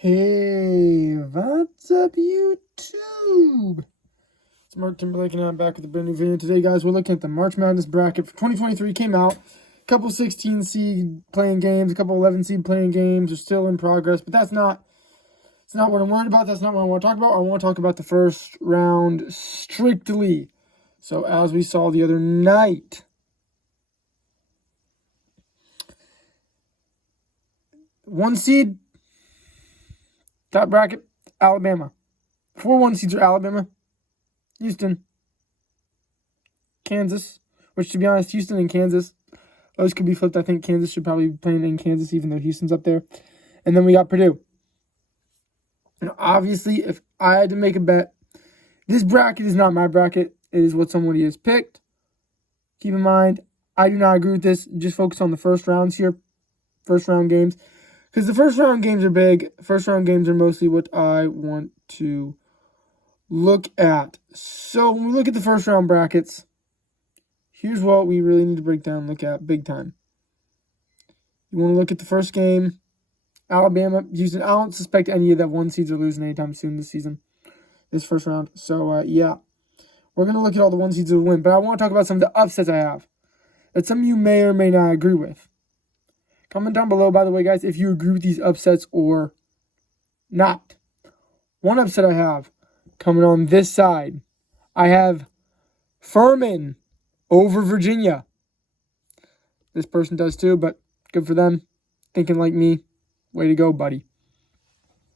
Hey, what's up, YouTube? It's Mark Timberlake, and I'm back with a brand new video. Today, guys, we're looking at the March Madness bracket for 2023. Came out. A couple 16 seed playing games, a couple 11 seed playing games are still in progress, but it's not what I'm worried about. That's not what I want to talk about. I want to talk about the first round strictly. So, as we saw the other night, one seed, top bracket, Alabama. 4 1 seeds are Alabama, Houston, Kansas, which, to be honest, Houston and Kansas, those could be flipped. I think Kansas should probably be playing in Kansas, even though Houston's up there. And then we got Purdue. And obviously, if I had to make a bet, this bracket is not my bracket. It is what somebody has picked. Keep in mind, I do not agree with this. Just focus on the first rounds here, first round games. Because the first round games are big. First round games are mostly what I want to look at. So when we look at the first round brackets, here's what we really need to break down and look at big time. You want to look at the first game, Alabama, Houston. I don't suspect any of that 1 seeds are losing anytime soon this season, this first round. So, yeah, we're going to look at all the 1 seeds that will win. But I want to talk about some of the upsets I have that some of you may or may not agree with. Comment down below, by the way, guys, if you agree with these upsets or not. One upset I have coming on this side, I have Furman over Virginia. This person does too, but good for them. Thinking like me. Way to go, buddy.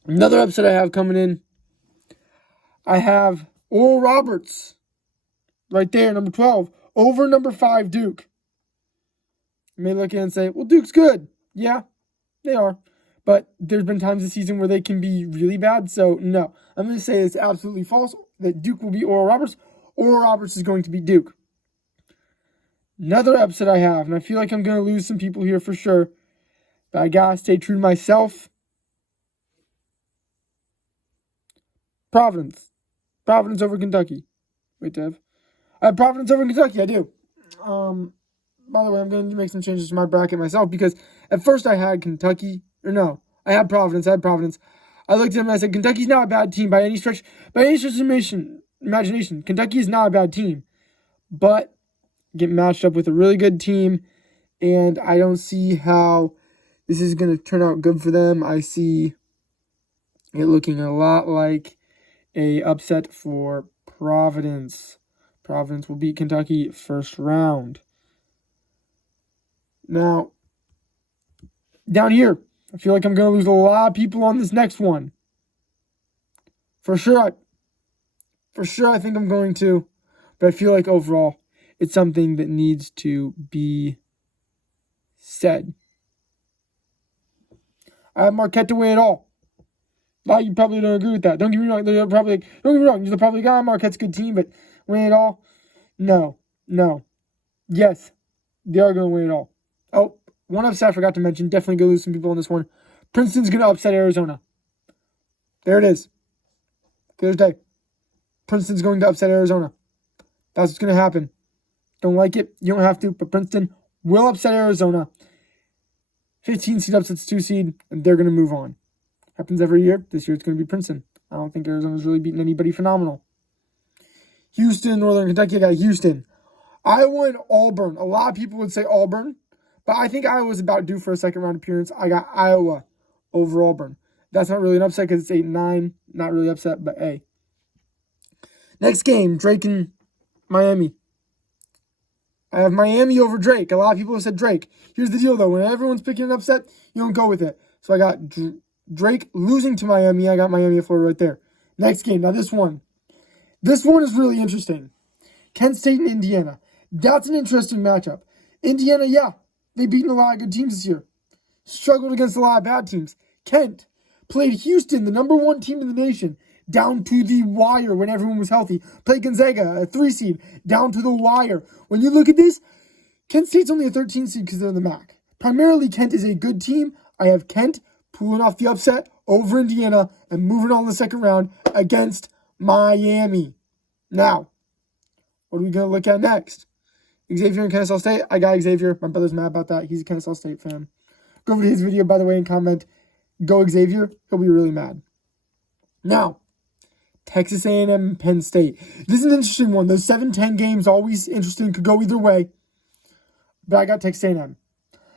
Another upset I have coming in, I have Oral Roberts right there, number 12, over number 5, Duke. You may look at it and say, well, Duke's good. Yeah, they are. But there's been times this season where they can be really bad. So, no. I'm going to say it's absolutely false that Duke will beat Oral Roberts. Oral Roberts is going to beat Duke. Another upset I have, and I feel like I'm going to lose some people here for sure, but I got to stay true to myself. Providence. Providence over Kentucky. Wait, Dev. I have Providence over Kentucky. I do. By the way, I'm going to make some changes to my bracket myself because at first I had Kentucky. Or no, I had Providence. I looked at them and I said, Kentucky's not a bad team by any stretch of imagination. Kentucky is not a bad team. But get matched up with a really good team, and I don't see how this is going to turn out good for them. I see it looking a lot like a upset for Providence. Providence will beat Kentucky first round. Now, down here, I feel like I'm going to lose a lot of people on this next one. For sure, I think I'm going to, but I feel like overall, it's something that needs to be said. I have Marquette to win it all. A lot of you probably don't agree with that. Don't get me wrong. You're probably got Marquette's a good team, but win it all? No. Yes, they are going to win it all. Oh, one upset I forgot to mention. Definitely going to lose some people on this one. Princeton's going to upset Arizona. There it is. Clear as day. Princeton's going to upset Arizona. That's what's going to happen. Don't like it? You don't have to, but Princeton will upset Arizona. 15 seed upsets 2 seed, and they're going to move on. Happens every year. This year it's going to be Princeton. I don't think Arizona's really beaten anybody phenomenal. Houston, Northern Kentucky, I got Houston. Iowa and Auburn. A lot of people would say Auburn, but I think Iowa's about due for a second round appearance. I got Iowa over Auburn. That's not really an upset because it's 8-9. Not really upset, but hey. Next game, Drake and Miami. I have Miami over Drake. A lot of people have said Drake. Here's the deal, though. When everyone's picking an upset, you don't go with it. So I got Drake losing to Miami. I got Miami at Florida right there. Next game. Now this one. This one is really interesting. Kent State and Indiana. That's an interesting matchup. Indiana, yeah, they've beaten a lot of good teams this year. Struggled against a lot of bad teams. Kent played Houston, the number 1 team in the nation, down to the wire when everyone was healthy. Played Gonzaga, a 3 seed, down to the wire. When you look at this, Kent State's only a 13 seed because they're in the MAC. Primarily, Kent is a good team. I have Kent pulling off the upset over Indiana and moving on to the second round against Miami. Now, what are we going to look at next? Xavier and Kennesaw State. I got Xavier. My brother's mad about that. He's a Kennesaw State fan. Go over to his video, by the way, and comment go Xavier, he'll be really mad. Now, Texas A&M and Penn State. This is an interesting one. Those 7-10 games, always interesting, could go either way. But I got Texas A&M.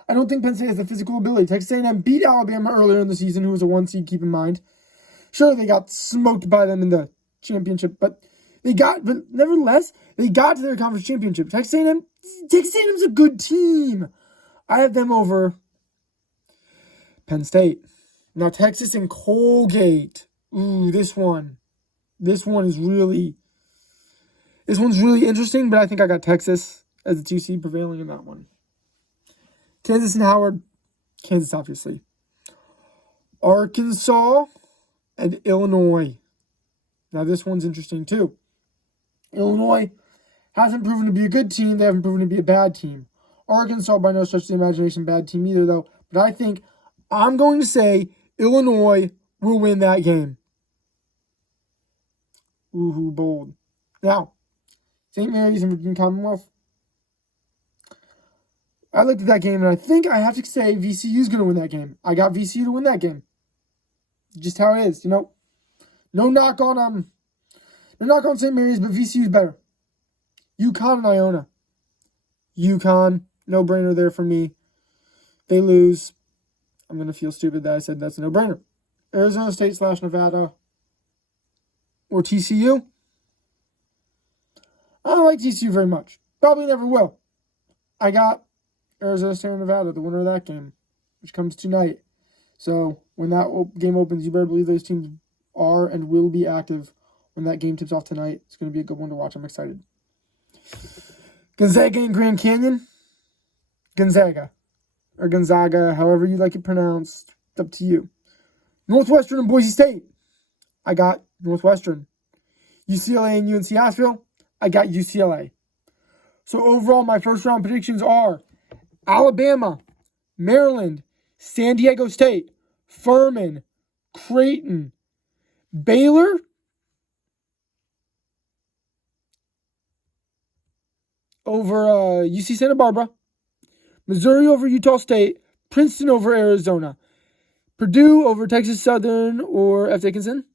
I don't think Penn State has the physical ability. Texas A&M beat Alabama earlier in the season, who was a 1 seed, keep in mind. Sure, they got smoked by them in the championship, but nevertheless, they got to their conference championship. Texas A&M's a good team. I have them over Penn State. Now, Texas and Colgate. Ooh, this one's really interesting, but I think I got Texas as the 2 seed prevailing in that one. Kansas and Howard. Kansas, obviously. Arkansas and Illinois. Now, this one's interesting, too. Illinois hasn't proven to be a good team. They haven't proven to be a bad team. Arkansas, by no stretch of the imagination, bad team either, though. But I think I'm going to say Illinois will win that game. Ooh, bold. Now, St. Mary's and Virginia Commonwealth. I looked at that game, and I think I have to say VCU's going to win that game. I got VCU to win that game. Just how it is, No knock on St. Mary's, but VCU's better. UConn and Iona. UConn, no-brainer there for me. They lose. I'm going to feel stupid that I said that's a no-brainer. Arizona State / Nevada or TCU. I don't like TCU very much. Probably never will. I got Arizona State and Nevada, the winner of that game, which comes tonight. So when that game opens, you better believe those teams are and will be active when that game tips off tonight. It's going to be a good one to watch. I'm excited. Gonzaga and Grand Canyon. Gonzaga. Or Gonzaga, however you like it pronounced. It's up to you. Northwestern and Boise State. I got Northwestern. UCLA and UNC Asheville. I got UCLA. So overall, my first round predictions are Alabama, Maryland, San Diego State, Furman, Creighton, Baylor, over UC Santa Barbara, Missouri over Utah State, Princeton over Arizona, Purdue over Texas Southern or F. Dickinson.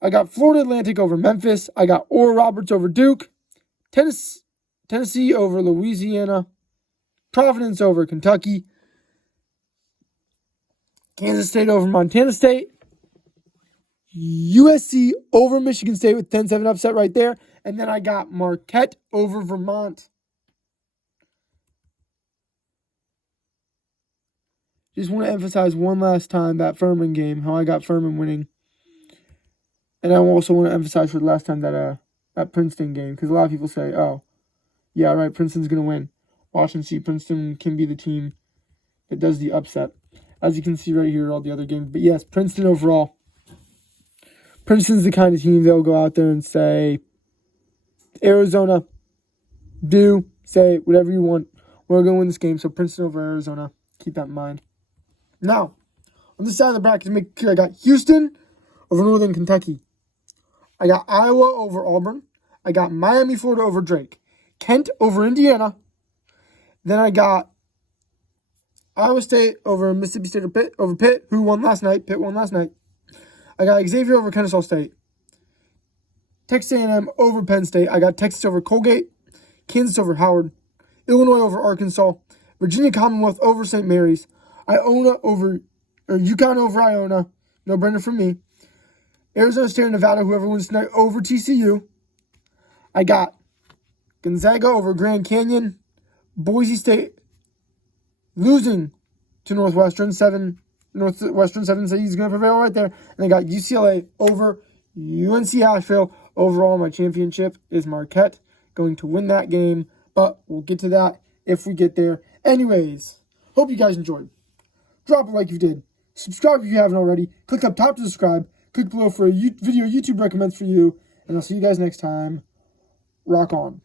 I got Florida Atlantic over Memphis. I got Oral Roberts over Duke, Tennessee over Louisiana, Providence over Kentucky, Kansas State over Montana State, USC over Michigan State with 10-7 upset right there. And then I got Marquette over Vermont. Just want to emphasize one last time that Furman game, how I got Furman winning. And I also want to emphasize for the last time that Princeton game, because a lot of people say, oh, yeah, right, Princeton's going to win. Watch and see, Princeton can be the team that does the upset. As you can see right here, all the other games. But yes, Princeton overall. Princeton's the kind of team they'll go out there and say, Arizona, say whatever you want. We're going to win this game. So Princeton over Arizona. Keep that in mind. Now, on this side of the bracket, make sure I got Houston over Northern Kentucky. I got Iowa over Auburn. I got Miami, Florida over Drake. Kent over Indiana. Then I got Iowa State over Mississippi State over Pitt, who won last night. Pitt won last night. I got Xavier over Kennesaw State. Texas A&M over Penn State. I got Texas over Colgate. Kansas over Howard. Illinois over Arkansas. Virginia Commonwealth over St. Mary's. UConn over Iona. No brainer for me. Arizona State and Nevada, whoever wins tonight, over TCU. I got Gonzaga over Grand Canyon. Boise State losing to Northwestern 7. Northwestern 7 says he's going to prevail right there. And I got UCLA over UNC Asheville. Overall, my championship is Marquette going to win that game. But we'll get to that if we get there. Anyways, hope you guys enjoyed. Drop a like if you did. Subscribe if you haven't already. Click up top to subscribe. Click below for a video YouTube recommends for you. And I'll see you guys next time. Rock on.